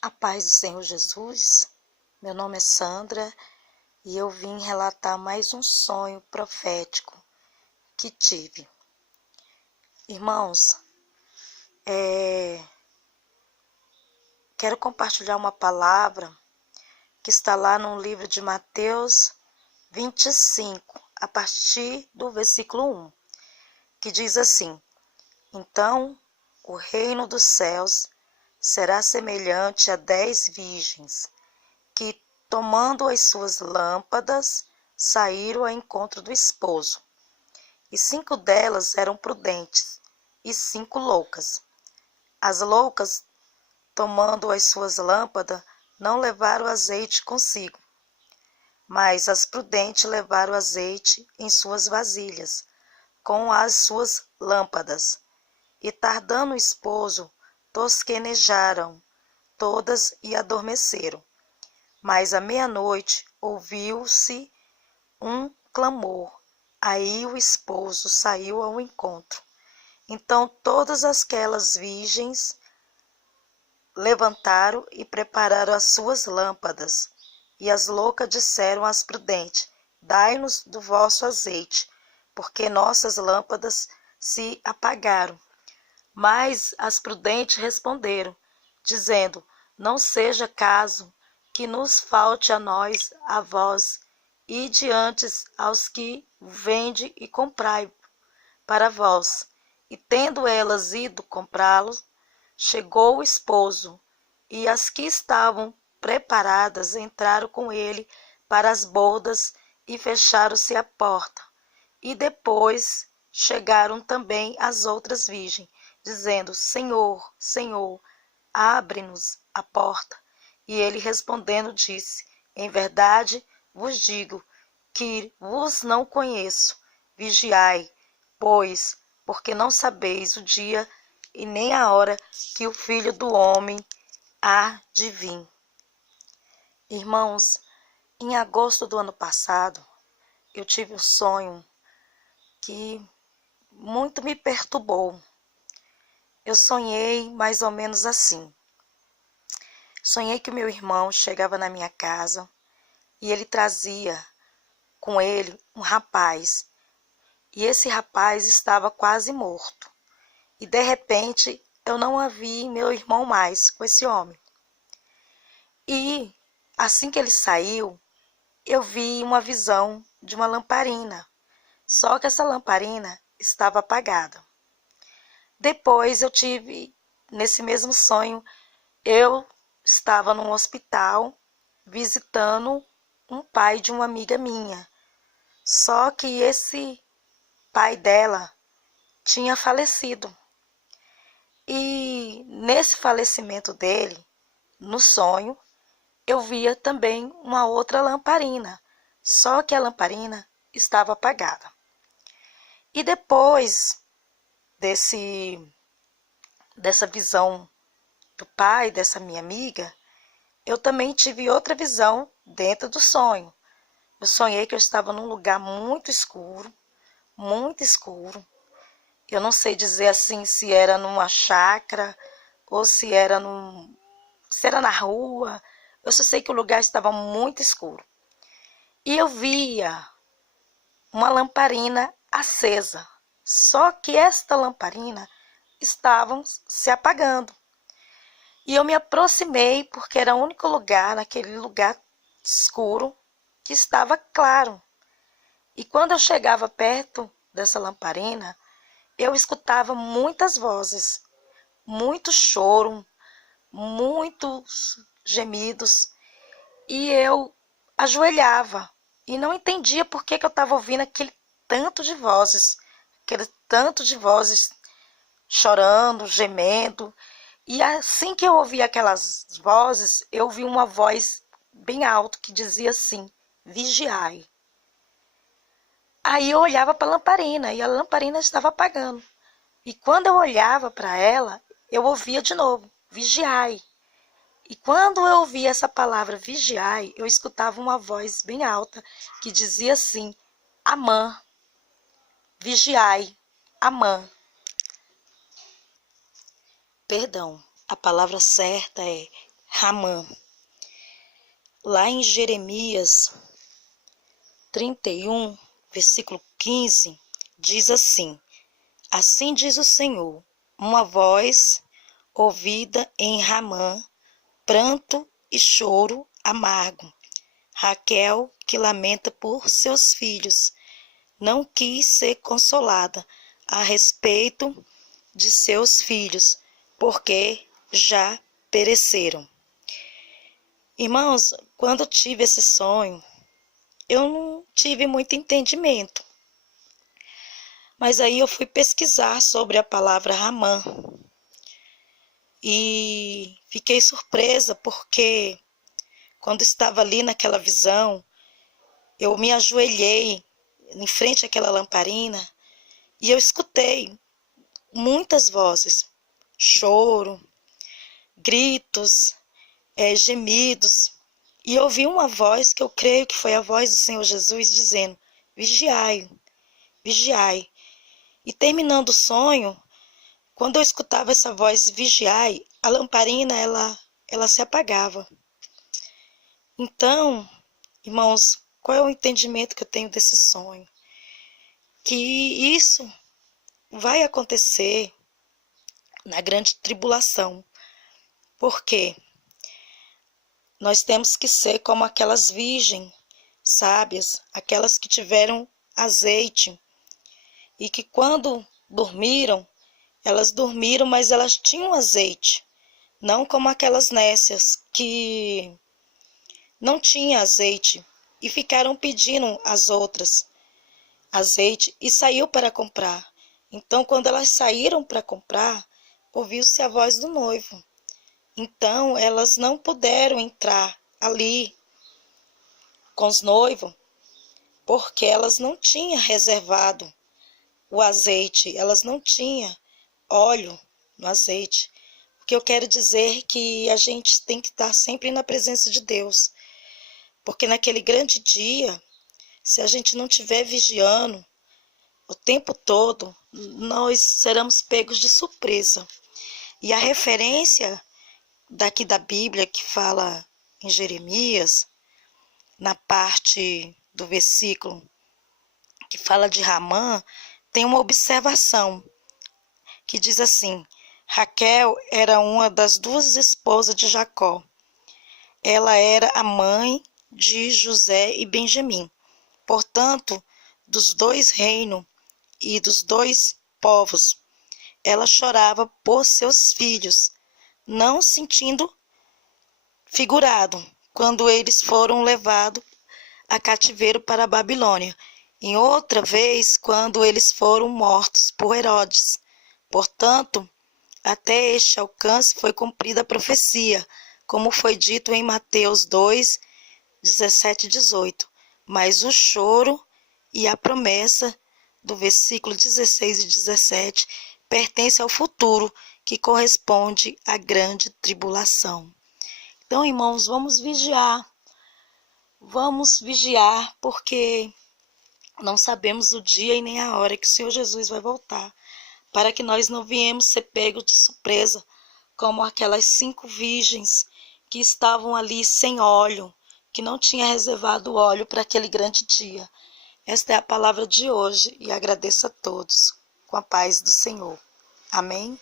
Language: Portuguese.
A paz do Senhor Jesus, meu nome é Sandra e eu vim relatar mais um sonho profético que tive. Irmãos, quero compartilhar uma palavra que está lá no livro de Mateus 25, a partir do versículo 1, que diz assim: Então o reino dos céus será semelhante a 10 virgens, que, tomando as suas lâmpadas, saíram ao encontro do esposo. E 5 delas eram prudentes, e 5 loucas. As loucas, tomando as suas lâmpadas, não levaram azeite consigo, mas as prudentes levaram azeite em suas vasilhas, com as suas lâmpadas. E tardando o esposo, tosquenejaram todas e adormeceram. Mas à meia-noite ouviu-se um clamor. Aí o esposo saiu ao encontro. Então todas aquelas virgens levantaram e prepararam as suas lâmpadas. E as loucas disseram às prudentes: Dai-nos do vosso azeite, porque nossas lâmpadas se apagaram. Mas as prudentes responderam, dizendo: Não seja caso que nos falte a nós, a vós, e diante aos que vende e comprai para vós. E tendo elas ido comprá-los, chegou o esposo, e as que estavam preparadas entraram com ele para as bodas e fecharam-se a porta. E depois chegaram também as outras virgens, dizendo: Senhor, Senhor, abre-nos a porta. E ele respondendo disse: Em verdade vos digo que vos não conheço. Vigiai, pois, porque não sabeis o dia e nem a hora que o Filho do Homem há de vir. Irmãos, em agosto do ano passado, eu tive um sonho que muito me perturbou. Eu sonhei mais ou menos assim. Sonhei que meu irmão chegava na minha casa e ele trazia com ele um rapaz. E esse rapaz estava quase morto. E de repente eu não vi meu irmão mais com esse homem. E assim que ele saiu, eu vi uma visão de uma lamparina. Só que essa lamparina estava apagada. Depois eu tive, nesse mesmo sonho, eu estava num hospital visitando um pai de uma amiga minha. Só que esse pai dela tinha falecido. E nesse falecimento dele, no sonho, eu via também uma outra lamparina. Só que a lamparina estava apagada. E depois dessa visão do pai dessa minha amiga, eu também tive outra visão dentro do sonho. Eu sonhei que eu estava num lugar muito escuro, muito escuro. Eu não sei dizer assim se era numa chácara ou se era na rua. Eu só sei que o lugar estava muito escuro. E eu via uma lamparina acesa. Só que esta lamparina estava se apagando. E eu me aproximei porque era o único lugar, naquele lugar escuro, que estava claro. E quando eu chegava perto dessa lamparina, eu escutava muitas vozes, muito choro, muitos gemidos. E eu ajoelhava e não entendia por que eu estava ouvindo aquele tanto de vozes chorando, gemendo. E assim que eu ouvi aquelas vozes, eu ouvi uma voz bem alta que dizia assim: vigiai. Aí eu olhava para a lamparina e a lamparina estava apagando. E quando eu olhava para ela, eu ouvia de novo: vigiai. E quando eu ouvia essa palavra vigiai, eu escutava uma voz bem alta que dizia assim: Amã, vigiai, Amã. Perdão, a palavra certa é Ramã. Lá em Jeremias 31, versículo 15, diz assim: Assim diz o Senhor, uma voz ouvida em Ramã, pranto e choro amargo. Raquel, que lamenta por seus filhos, não quis ser consolada a respeito de seus filhos, porque já pereceram. Irmãos, quando eu tive esse sonho, eu não tive muito entendimento. Mas aí eu fui pesquisar sobre a palavra Ramã. E fiquei surpresa porque quando estava ali naquela visão, eu me ajoelhei em frente àquela lamparina e eu escutei muitas vozes, choro, gritos, gemidos. E ouvi uma voz que eu creio que foi a voz do Senhor Jesus dizendo: vigiai, vigiai. E terminando o sonho, quando eu escutava essa voz vigiai, a lamparina ela se apagava. Então, irmãos, qual é o entendimento que eu tenho desse sonho? Que isso vai acontecer na grande tribulação. Por quê? Nós temos que ser como aquelas virgens sábias, aquelas que tiveram azeite e que quando dormiram, elas dormiram, mas elas tinham azeite. Não como aquelas nécias que não tinham azeite e ficaram pedindo às outras azeite e saiu para comprar. Então, quando elas saíram para comprar, ouviu-se a voz do noivo. Então, elas não puderam entrar ali com os noivos, porque elas não tinham reservado o azeite, elas não tinham óleo no azeite. O que eu quero dizer é que a gente tem que estar sempre na presença de Deus, porque naquele grande dia, se a gente não estiver vigiando o tempo todo, nós seremos pegos de surpresa. E a referência daqui da Bíblia que fala em Jeremias, na parte do versículo que fala de Ramã, tem uma observação que diz assim: Raquel era uma das duas esposas de Jacó. Ela era a mãe de José e Benjamim. Portanto, dos dois reinos e dos dois povos, ela chorava por seus filhos, não sentindo figurado, quando eles foram levados a cativeiro para a Babilônia. Em outra vez, quando eles foram mortos por Herodes. Portanto, até este alcance foi cumprida a profecia, como foi dito em Mateus 2, 17 e 18. Mas o choro e a promessa do versículo 16 e 17 pertence ao futuro, que corresponde à grande tribulação. Então, irmãos, vamos vigiar, porque não sabemos o dia e nem a hora que o Senhor Jesus vai voltar, para que nós não viemos ser pegos de surpresa, como aquelas 5 virgens que estavam ali sem óleo, que não tinha reservado óleo para aquele grande dia. Esta é a palavra de hoje e agradeço a todos, com a paz do Senhor. Amém?